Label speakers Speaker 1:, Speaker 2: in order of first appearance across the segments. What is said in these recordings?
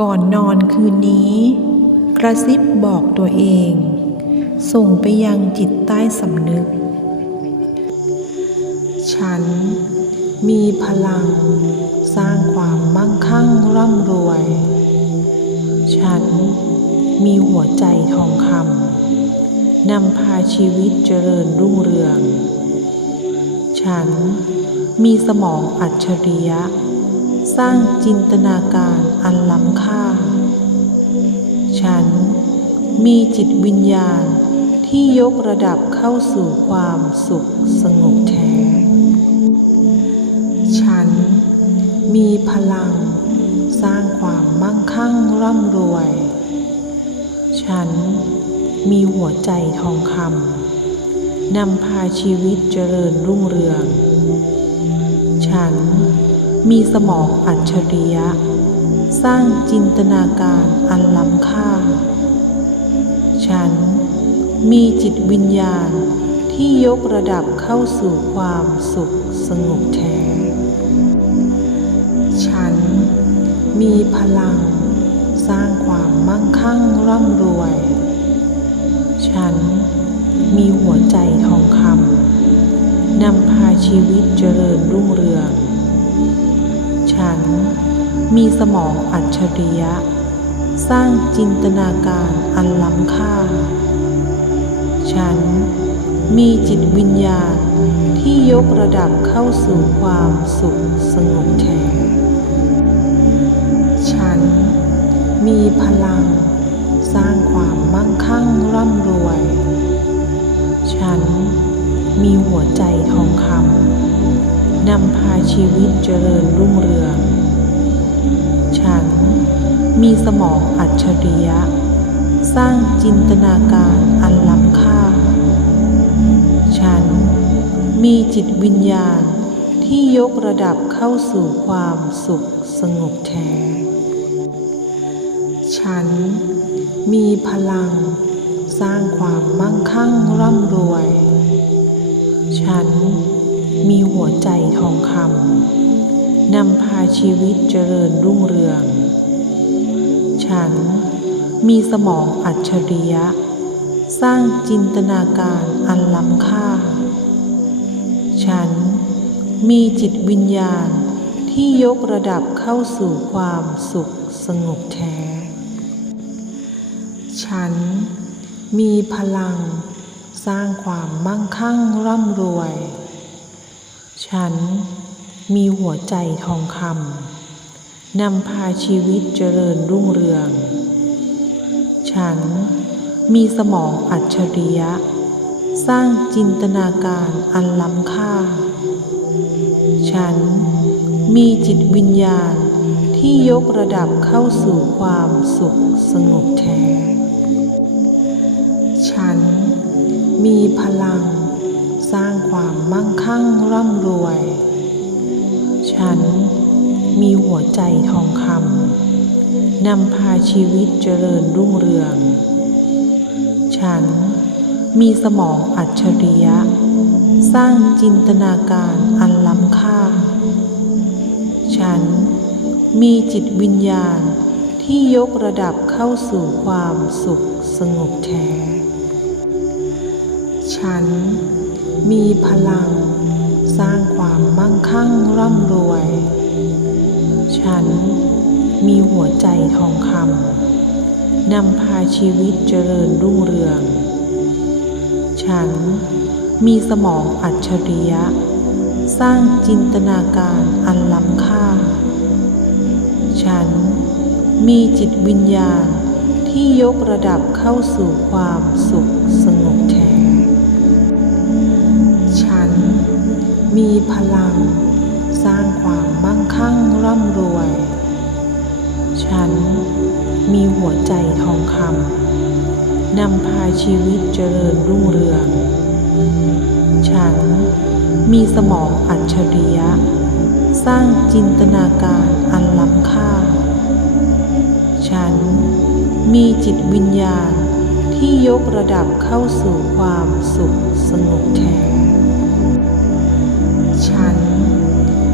Speaker 1: ก่อนนอนคืนนี้ กระซิบบอกตัวเอง ส่งไปยังจิตใต้สำนึก ฉันมีพลัง สร้างความมั่งคั่งร่ำรวย ฉันมีหัวใจทองคำนำพาชีวิตเจริญรุ่งเรือง ฉันมีสมองอัจฉริยะ สร้างจินตนาการอันล้ำค่า ฉันมีจิตวิญญาณที่ยกระดับเข้าสู่ความสุขสงบแท้ ฉันมีพลังสร้างความมั่งคั่งร่ำรวย ฉันมีหัวใจทองคำนำพาชีวิตเจริญรุ่งเรือง ฉัน มีสมองอัจฉริยะ สร้างจินตนาการอันล้ำค่า ฉันมีจิตวิญญาณที่ยกระดับเข้าสู่ความสุขสงบแท้ ฉันมีพลังสร้างความมั่งคั่งร่ำรวย ฉันมีหัวใจทองคำนำพาชีวิตเจริญรุ่งเรือง ฉัน มีสมองอัจฉริยะ สร้างจินตนาการอันล้ำค่า ฉันมีจิตวิญญาณที่ยกระดับเข้าสู่ความสุขสงบแท้ ฉันมีพลังสร้างความมั่งคั่งร่ำรวย ฉันมีหัวใจทองคำ นำพาชีวิตเจริญรุ่งเรือง ฉันมีสมองอัจฉริยะ สร้างจินตนาการอันล้ำค่า ฉันมีจิตวิญญาณที่ยกระดับเข้าสู่ความสุขสงบแท้ ฉันมีพลังสร้างความมั่งคั่งร่ำรวย ฉัน มีหัวใจทองคำนำพาชีวิตเจริญรุ่งเรือง ฉันมีสมองอัจฉริยะ สร้างจินตนาการอันล้ำค่า ฉันมีจิตวิญญาณที่ยกระดับเข้าสู่ความสุขสงบแท้ ฉันมีพลังสร้างความมั่งคั่งร่ำรวย ฉันมีหัวใจทองคำนำพาชีวิตเจริญรุ่งเรือง ฉันมีสมองอัจฉริยะ สร้างจินตนาการอันล้ำค่า ฉันมีจิตวิญญาณที่ยกระดับเข้าสู่ความสุขสงบแท้ ฉันมีพลัง สร้างความมั่งคั่งร่ำรวย ฉันมีหัวใจทองคำนำพาชีวิตเจริญรุ่งเรือง ฉันมีสมองอัจฉริยะ สร้างจินตนาการอันล้ำค่า ฉันมีจิตวิญญาณที่ยกระดับเข้าสู่ความสุขสงบแท้ ฉัน มีพลัง สร้างความมั่งคั่งร่ำรวย ฉันมีหัวใจทองคำนำพาชีวิตเจริญรุ่งเรือง ฉันมีสมองอัจฉริยะ สร้างจินตนาการอันล้ำค่า ฉันมีจิตวิญญาณที่ยกระดับเข้าสู่ความสุข มีพลัง สร้างความมั่งคั่งร่ำรวย ฉันมีหัวใจทองคำนำพาชีวิตเจริญรุ่งเรือง ฉันมีสมองอัจฉริยะ สร้างจินตนาการอันล้ำค่า ฉันมีจิตวิญญาณที่ยกระดับเข้าสู่ความสุขสงบแท้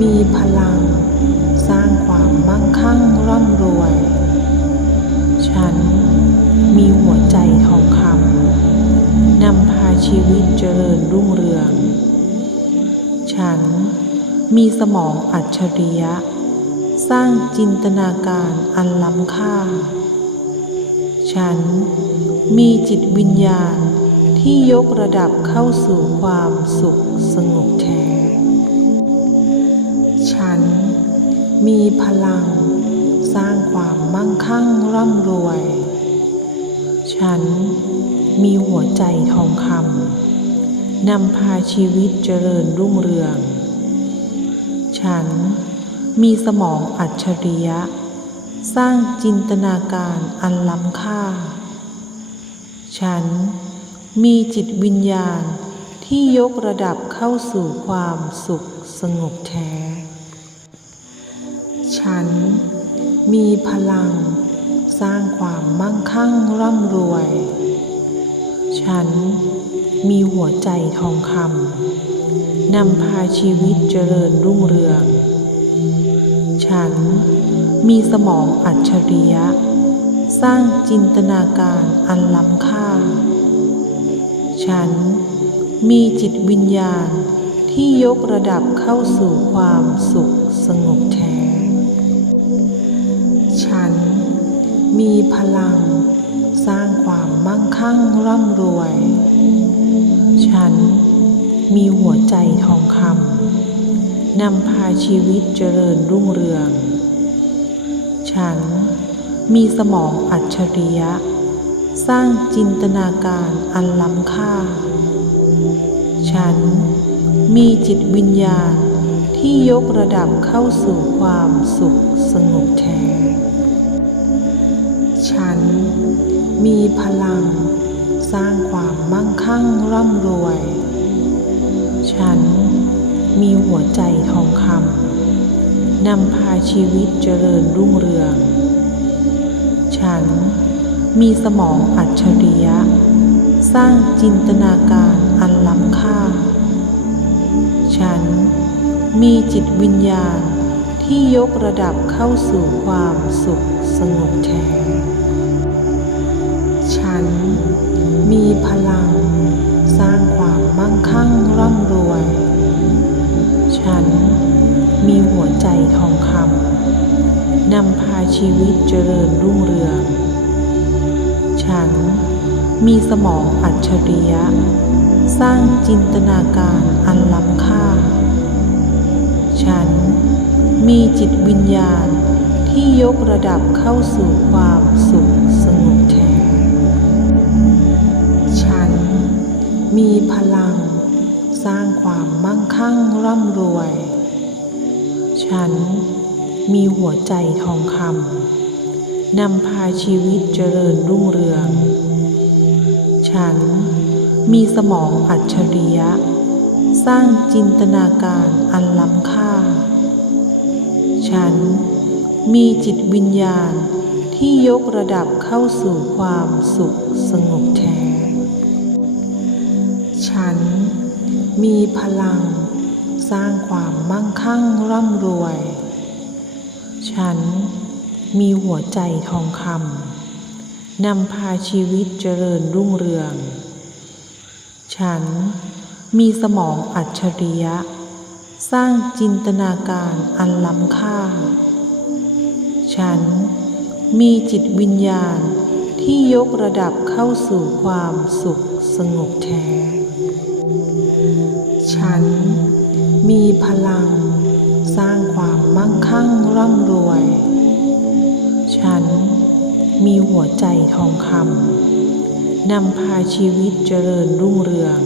Speaker 1: มีพลัง สร้างความมั่งคั่งร่ำรวย ฉันมีหัวใจทองคำนำพาชีวิตเจริญรุ่งเรือง ฉันมีสมองอัจฉริยะ สร้างจินตนาการอันล้ำค่า ฉันมีจิตวิญญาณที่ยกระดับเข้าสู่ความสุขสงบแท้ มีพลัง สร้างความมั่งคั่งร่ำรวย ฉันมีหัวใจทองคำนำพาชีวิตเจริญรุ่งเรือง ฉันมีสมองอัจฉริยะ สร้างจินตนาการอันล้ำค่า ฉันมีจิตวิญญาณที่ยกระดับเข้าสู่ความสุขสงบแท้ ฉัน มีพลัง สร้างความมั่งคั่งร่ำรวย ฉันมีหัวใจทองคำนำพาชีวิตเจริญรุ่งเรือง ฉันมีสมองอัจฉริยะ สร้างจินตนาการอันล้ำค่า ฉันมีจิตวิญญาณที่ยกระดับเข้าสู่ความสุขสงบแท้ มีพลัง สร้างความมั่งคั่งร่ำรวย ฉันมีหัวใจทองคำนำพาชีวิตเจริญรุ่งเรือง ฉันมีสมองอัจฉริยะ สร้างจินตนาการอันล้ำค่า ฉันมีจิตวิญญาณที่ยกระดับเข้าสู่ความสุขสงบแท้ มีพลัง สร้างความมั่งคั่งร่ำรวย ฉันมีหัวใจทองคำนำพาชีวิตเจริญรุ่งเรือง ฉันมีสมองอัจฉริยะ สร้างจินตนาการอันล้ำค่า ฉันมีจิตวิญญาณที่ยกระดับเข้าสู่ความสุขสงบแท้ ฉัน มีพลัง สร้างความมั่งคั่งร่ำรวย ฉันมีหัวใจทองคำนำพาชีวิตเจริญรุ่งเรือง ฉันมีสมองอัจฉริยะ สร้างจินตนาการอันล้ำค่า ฉันมีจิตวิญญาณที่ยกระดับเข้าสู่ความสุขสง มีพลัง สร้างความมั่งคั่งร่ำรวย ฉันมีหัวใจทองคำนำพาชีวิตเจริญรุ่งเรือง ฉันมีสมองอัจฉริยะ สร้างจินตนาการอันล้ำค่า ฉันมีจิตวิญญาณที่ยกระดับเข้าสู่ความสุขสงบแท้ ฉัน มีพลัง สร้างความมั่งคั่งร่ำรวย ฉันมีหัวใจทองคำนำพาชีวิตเจริญรุ่งเรือง ฉันมีสมองอัจฉริยะ สร้างจินตนาการอันล้ำค่า ฉันมีจิตวิญญาณที่ยกระดับเข้าสู่ความสุข สงบแท้ ฉันมีพลังสร้างความมั่งคั่งร่ำรวย ฉันมีหัวใจทองคำนำพาชีวิตเจริญรุ่งเรือง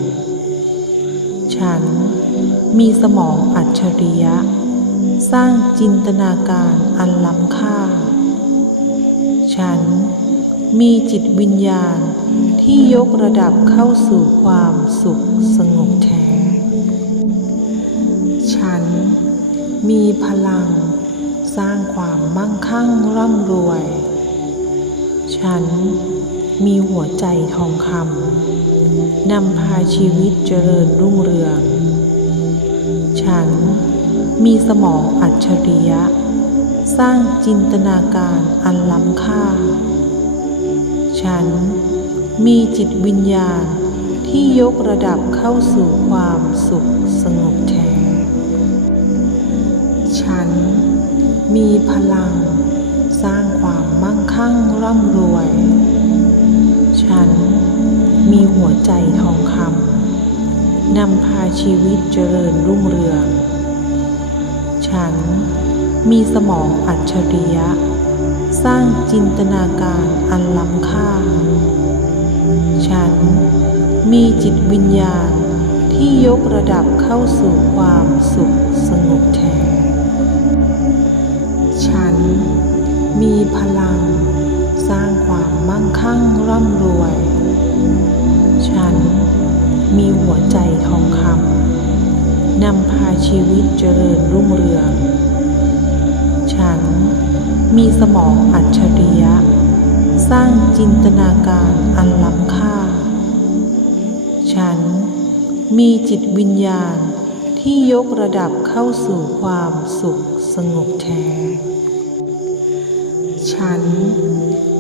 Speaker 1: ฉันมีสมองอัจฉริยะ สร้างจินตนาการอันล้ำค่า ฉันมีจิตวิญญาณ ที่ยกระดับเข้าสู่ความสุขสงบแท้ ฉันมีพลังสร้างความมั่งคั่งร่ำรวย ฉันมีหัวใจทองคำนำพาชีวิตเจริญรุ่งเรือง ฉันมีสมองอัจฉริยะ สร้างจินตนาการอันล้ำค่า ฉัน มีจิตวิญญาณที่ยกระดับเข้าสู่ความสุขสงบแท้ ฉันมีพลังสร้างความมั่งคั่งร่ำรวย ฉันมีหัวใจทองคำนำพาชีวิตเจริญรุ่งเรือง ฉันมีสมองอัจฉริยะ สร้างจินตนาการอันล้ำค่า ฉันมีจิตวิญญาณที่ยกระดับเข้าสู่ความสุขสงบแท้ ฉันมีพลังสร้างความมั่งคั่งร่ำรวย ฉันมีหัวใจทองคำนำพาชีวิตเจริญรุ่งเรือง ฉันมีสมองอัจฉริยะ สร้างจินตนาการอันล้ำค่า ฉันมีจิตวิญญาณที่ยกระดับเข้าสู่ความสุขสงบแท้ ฉัน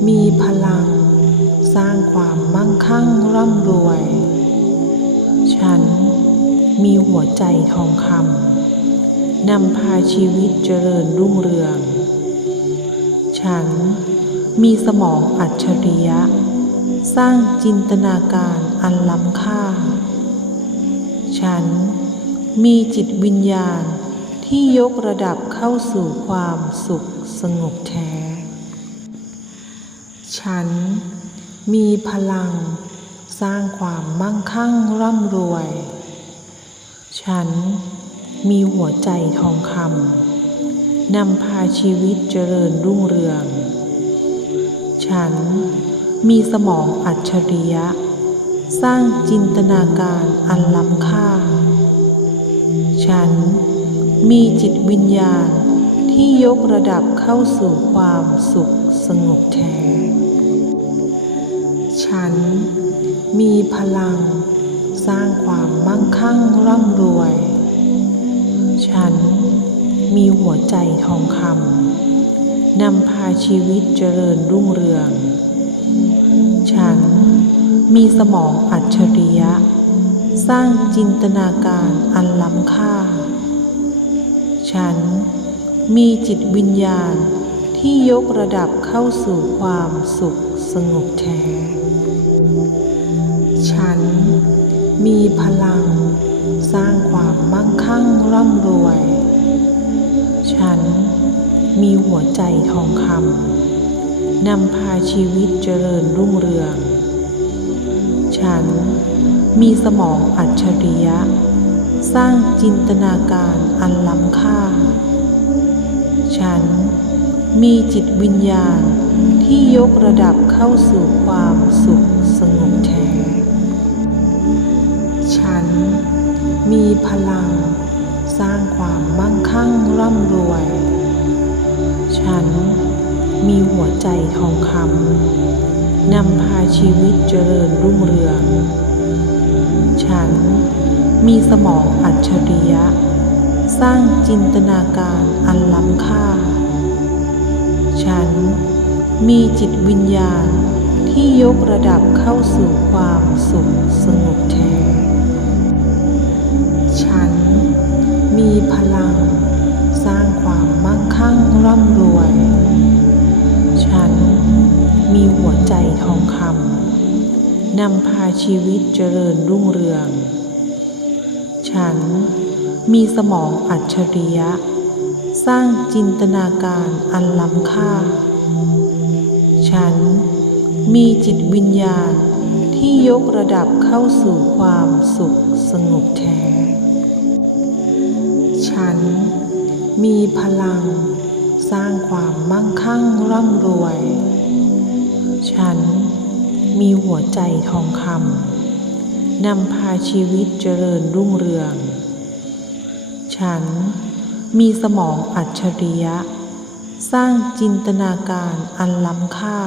Speaker 1: มีพลังสร้างความมั่งคั่งร่ำรวย ฉันมีหัวใจทองคำนำพาชีวิตเจริญรุ่งเรือง ฉัน มีสมองอัจฉริยะ สร้างจินตนาการอันล้ำค่า ฉันมีจิตวิญญาณที่ยกระดับเข้าสู่ความสุขสงบแท้ ฉันมีพลังสร้างความมั่งคั่งร่ำรวย ฉันมีหัวใจทองคำนำพาชีวิตเจริญรุ่งเรือง ฉัน มีสมองอัจฉริยะ สร้างจินตนาการอันล้ำค่า ฉันมีจิตวิญญาณที่ยกระดับเข้าสู่ความสุขสงบแท้ ฉันมีพลังสร้างความมั่งคั่งร่ำรวย ฉันมีหัวใจทองคำ นำพาชีวิตเจริญรุ่งเรือง ฉันมีสมองอัจฉริยะ สร้างจินตนาการอันล้ำค่า ฉันมีจิตวิญญาณที่ยกระดับเข้าสู่ความสุขสงบแท้ ฉันมีพลังสร้างความมั่งคั่งร่ำรวย ฉัน มีหัวใจทองคำนำพาชีวิตเจริญรุ่งเรือง ฉันมีสมองอัจฉริยะ สร้างจินตนาการอันล้ำค่า ฉันมีจิตวิญญาณที่ยกระดับเข้าสู่ความสุขสงบแท้ ฉันมีพลังสร้างความมั่งคั่งร่ำรวย ฉันมีหัวใจทองคำนำพาชีวิตเจริญรุ่งเรือง ฉันมีสมองอัจฉริยะ สร้างจินตนาการอันล้ำค่า ฉันมีจิตวิญญาณที่ยกระดับเข้าสู่ความสุขสงบแท้ ฉันมีพลัง สร้างความมั่งคั่งร่ำรวย ฉันมีหัวใจทองคำนำพาชีวิตเจริญรุ่งเรือง ฉันมีสมองอัจฉริยะ สร้างจินตนาการอันล้ำค่า ฉันมีจิตวิญญาณที่ยกระดับเข้าสู่ความสุขสงบแท้ ฉัน มีพลัง สร้างความมั่งคั่งร่ำรวย ฉันมีหัวใจทองคำนำพาชีวิตเจริญรุ่งเรือง ฉันมีสมองอัจฉริยะ สร้างจินตนาการอันล้ำค่า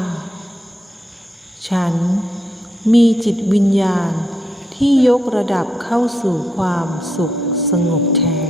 Speaker 1: ฉันมีจิตวิญญาณที่ยกระดับเข้าสู่ความสุขสงบแท้